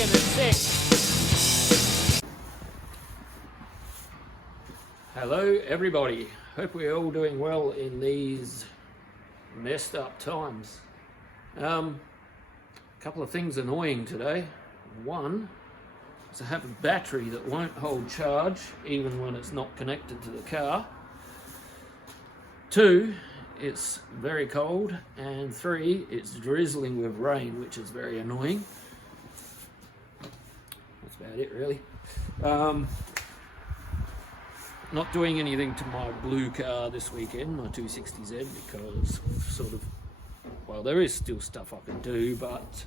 in at 6. Hello everybody, hope we're all doing well in these messed up times. A couple of things annoying today. One is I have a battery that won't hold charge even when it's not connected to the car. Two, it's very cold, and three, it's drizzling with rain, which is very annoying. That's about it really. Not doing anything to my blue car this weekend, my 260Z, because sort of, well, there is still stuff I can do, but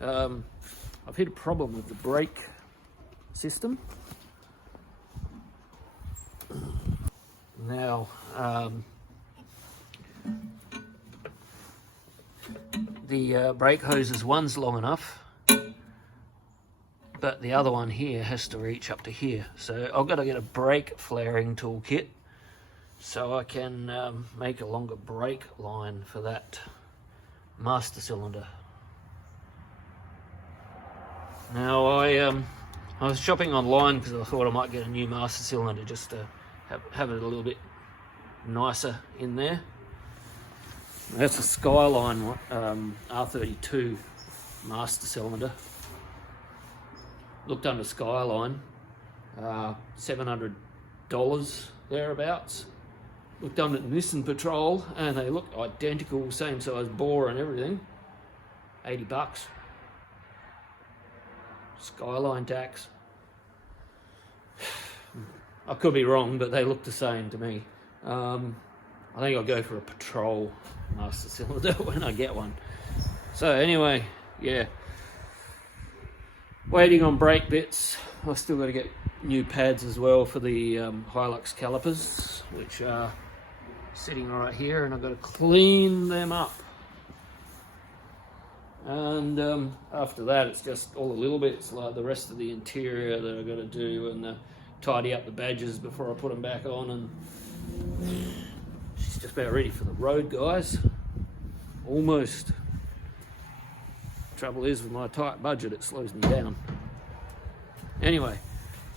I've hit a problem with the brake system. Now, the brake hoses, one's long enough, but the other one here has to reach up to here. So I've got to get a brake flaring toolkit so I can make a longer brake line for that master cylinder. Now I was shopping online because I thought I might get a new master cylinder just to have it a little bit nicer in there. That's a Skyline R32 master cylinder. Looked under Skyline, $700 thereabouts. Looked under Nissan Patrol and they look identical, same size bore and everything. $80. Skyline tax. I could be wrong, but they look the same to me. I think I'll go for a Patrol master cylinder when I get one. So anyway, yeah. Waiting on brake bits. I've still got to get new pads as well for the Hilux calipers, which are sitting right here, and I've got to clean them up. And after that, it's just all the little bits like the rest of the interior that I've got to do, and tidy up the badges before I put them back on. And she's just about ready for the road, guys. Almost. Trouble is, with my tight budget, it slows me down. Anyway,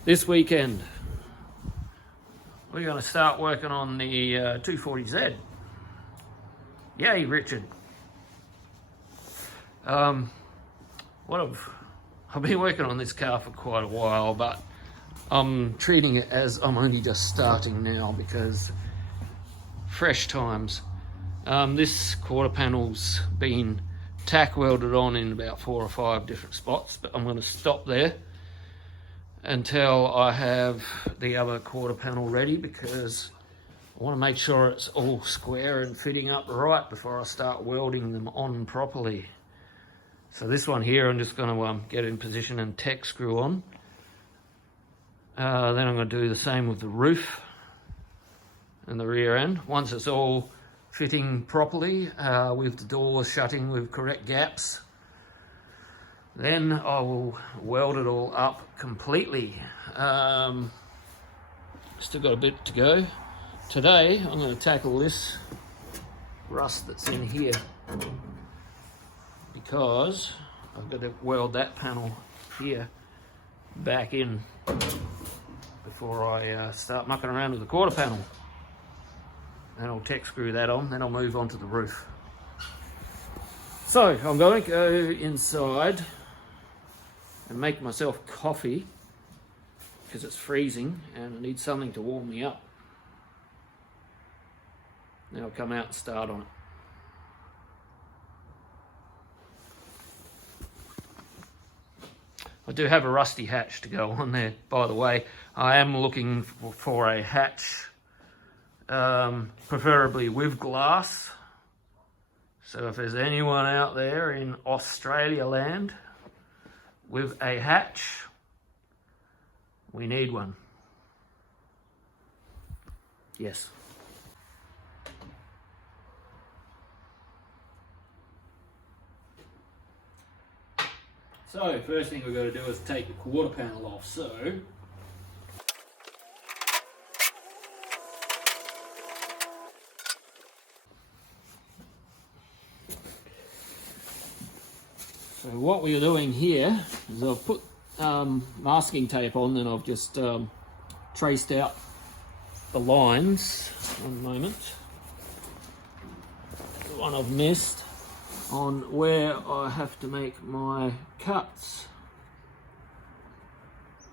this weekend we're going to start working on the 240Z. Yay, Richard. I've been working on this car for quite a while, but I'm treating it as I'm only just starting now because fresh times. This quarter panel's been tack welded on in about 4 or 5 different spots, but I'm going to stop there until I have the other quarter panel ready, because I want to make sure it's all square and fitting up right before I start welding them on properly. So this one here, I'm just going to get in position and tack screw on. Then I'm going to do the same with the roof and the rear end. Once it's all fitting properly, with the doors shutting with correct gaps, then I will weld it all up completely. Still got a bit to go. Today I'm going to tackle this rust that's in here, because I've got to weld that panel here back in before I start mucking around with the quarter panel. And I'll tack screw that on, then I'll move on to the roof. So I'm going to go inside and make myself coffee because it's freezing and I need something to warm me up. Then I'll come out and start on it. I do have a rusty hatch to go on there, by the way. I am looking for a hatch, preferably with glass. So if there's anyone out there in Australia land with a hatch, we need one. Yes. So first thing we've got to do is take the quarter panel off. So So what we're doing here is I've put masking tape on, and I've just traced out the lines. One moment. The one I've missed on where I have to make my cuts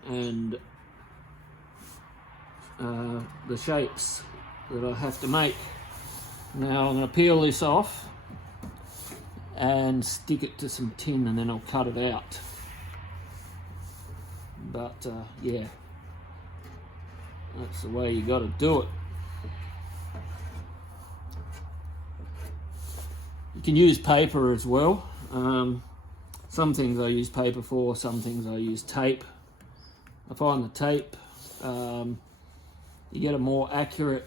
and the shapes that I have to make. Now I'm going to peel this off and stick it to some tin, and then I'll cut it out. But yeah, that's the way you got to do it. You can use paper as well. Some things I use paper for, some things I use tape. I find the tape, you get a more accurate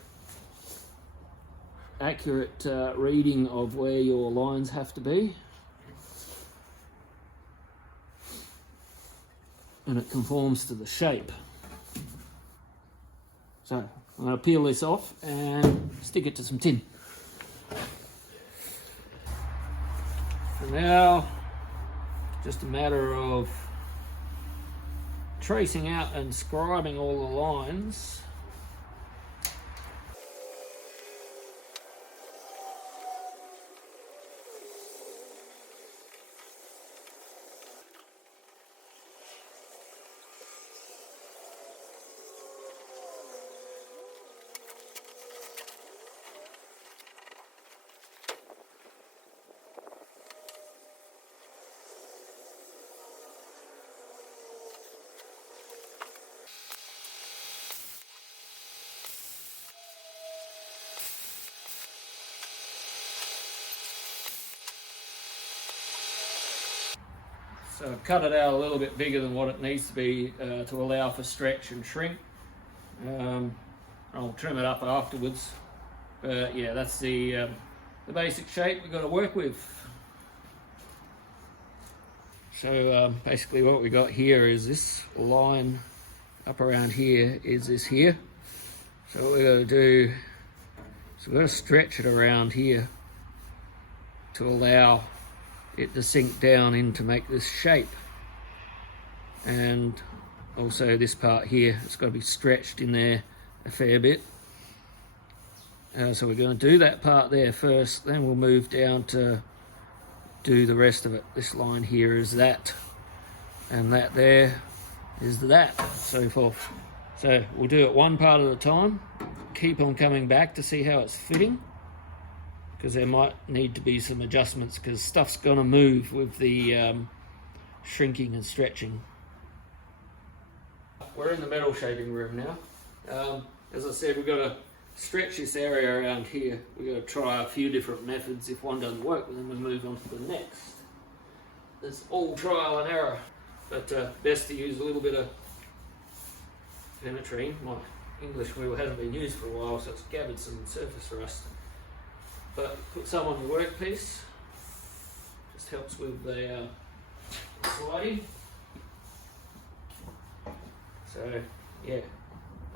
reading of where your lines have to be, and it conforms to the shape. So I'm going to peel this off and stick it to some tin. So now just a matter of tracing out and scribing all the lines. So I've cut it out a little bit bigger than what it needs to be to allow for stretch and shrink. I'll trim it up afterwards. But yeah, that's the basic shape we've got to work with. So basically what we got here is this line up around here is this here. So what we're going to do is we're going to stretch it around here to allow it to sink down in to make this shape. And also this part here, it's got to be stretched in there a fair bit. So we're going to do that part there first, then we'll move down to do the rest of it. This line here is that, and that there is that, so forth. So we'll do it one part at a time, keep on coming back to see how it's fitting, because there might need to be some adjustments because stuff's going to move with the shrinking and stretching. We're in the metal shaping room now. As I said, we've got to stretch this area around here. We've got to try a few different methods. If one doesn't work, then we move on to the next. It's all trial and error, but best to use a little bit of Fenetrine. My English wheel hasn't been used for a while, so it's gathered some surface rust. But put some on the workpiece, just helps with the sliding. So yeah,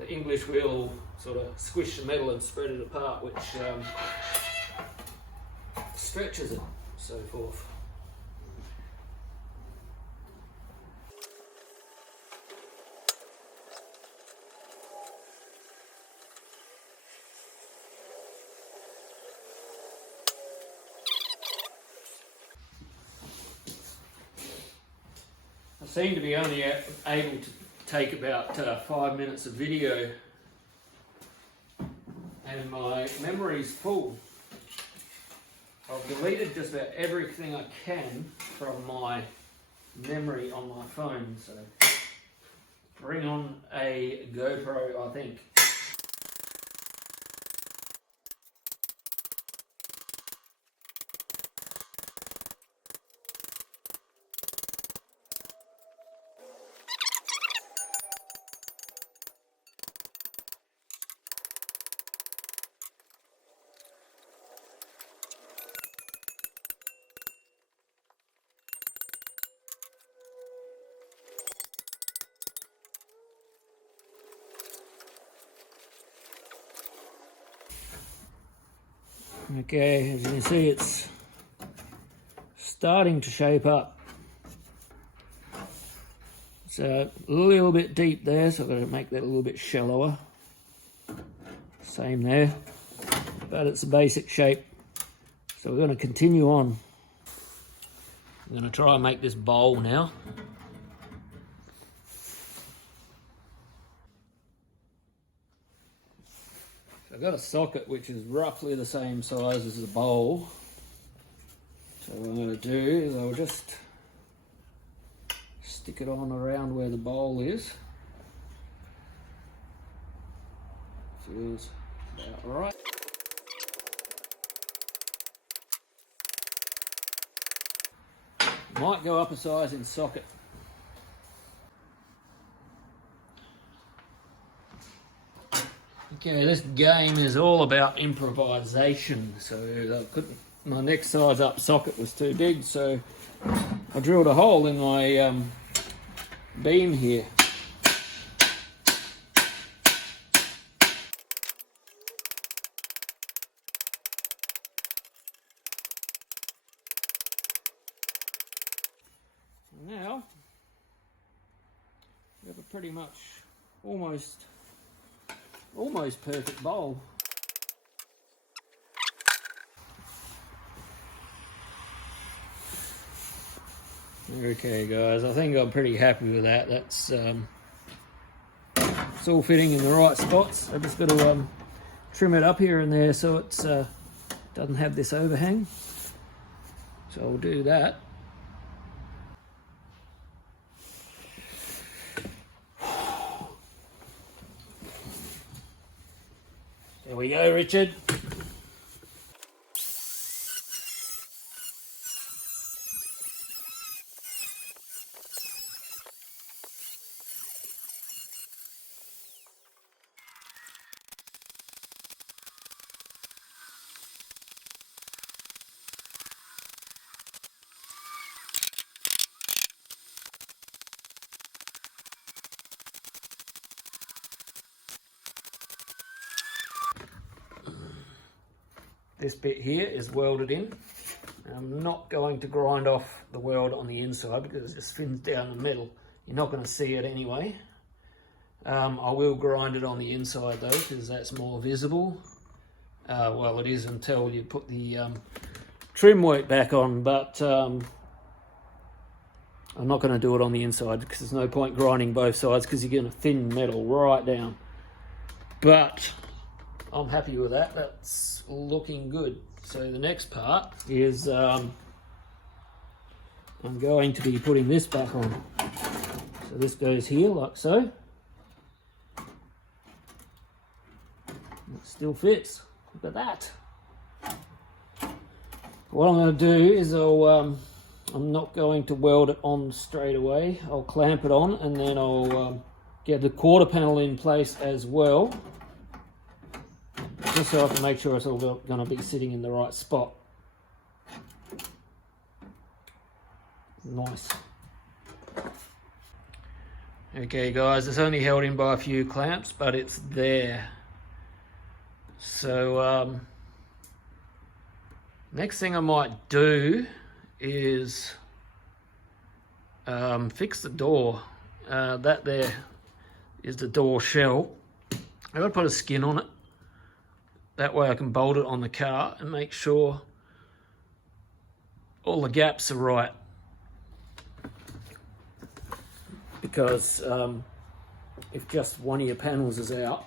the English wheel sort of squish the metal and spread it apart, which stretches it, so forth. I seem to be only able to take about 5 minutes of video, and my memory's full. I've deleted just about everything I can from my memory on my phone, so bring on a GoPro, I think. Okay, as you can see, it's starting to shape up. So a little bit deep there, so I've got to make that a little bit shallower. Same there, but it's a basic shape. So we're going to continue on. I'm going to try and make this bowl now. So I've got a socket which is roughly the same size as the bowl. So what I'm going to do is I'll just stick it on around where the bowl is. Feels about right. Might go up a size in socket. Okay, this game is all about improvisation. So my next size up socket was too big, so I drilled a hole in my beam here. Now we have a pretty much almost perfect bowl. Okay guys, I think I'm pretty happy with that. That's it's all fitting in the right spots. I just got to trim it up here and there so it doesn't have this overhang. So I'll do that. There we go, Richard. This bit here is welded in. I'm not going to grind off the weld on the inside because it just thins down the middle. You're not going to see it anyway. I will grind it on the inside though because that's more visible. Well, it is until you put the trim work back on, but I'm not going to do it on the inside because there's no point grinding both sides because you're going to thin metal right down. But I'm happy with that. That's looking good. So the next part is I'm going to be putting this back on. So this goes here like so. It still fits. Look at that. What I'm going to do is I'm not going to weld it on straight away. I'll clamp it on and then I'll get the quarter panel in place as well. Just so I can make sure it's all going to be sitting in the right spot. Nice. Okay guys, it's only held in by a few clamps, but it's there. So next thing I might do is fix the door. That there is the door shell. I've got to put a skin on it. That way I can bolt it on the car and make sure all the gaps are right. Because if just one of your panels is out,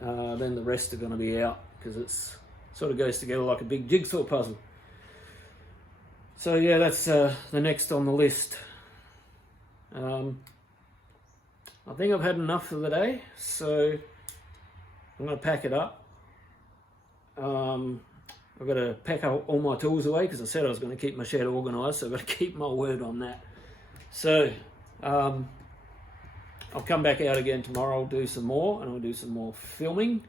then the rest are going to be out because it's sort of goes together like a big jigsaw puzzle. So yeah, that's the next on the list. I think I've had enough for the day, so I'm going to pack it up. I've got to pack all my tools away because I said I was going to keep my shed organised, so I've got to keep my word on that. So I'll come back out again tomorrow, I'll do some more, and I'll do some more filming.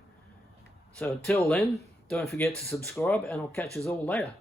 So until then, don't forget to subscribe, and I'll catch us all later.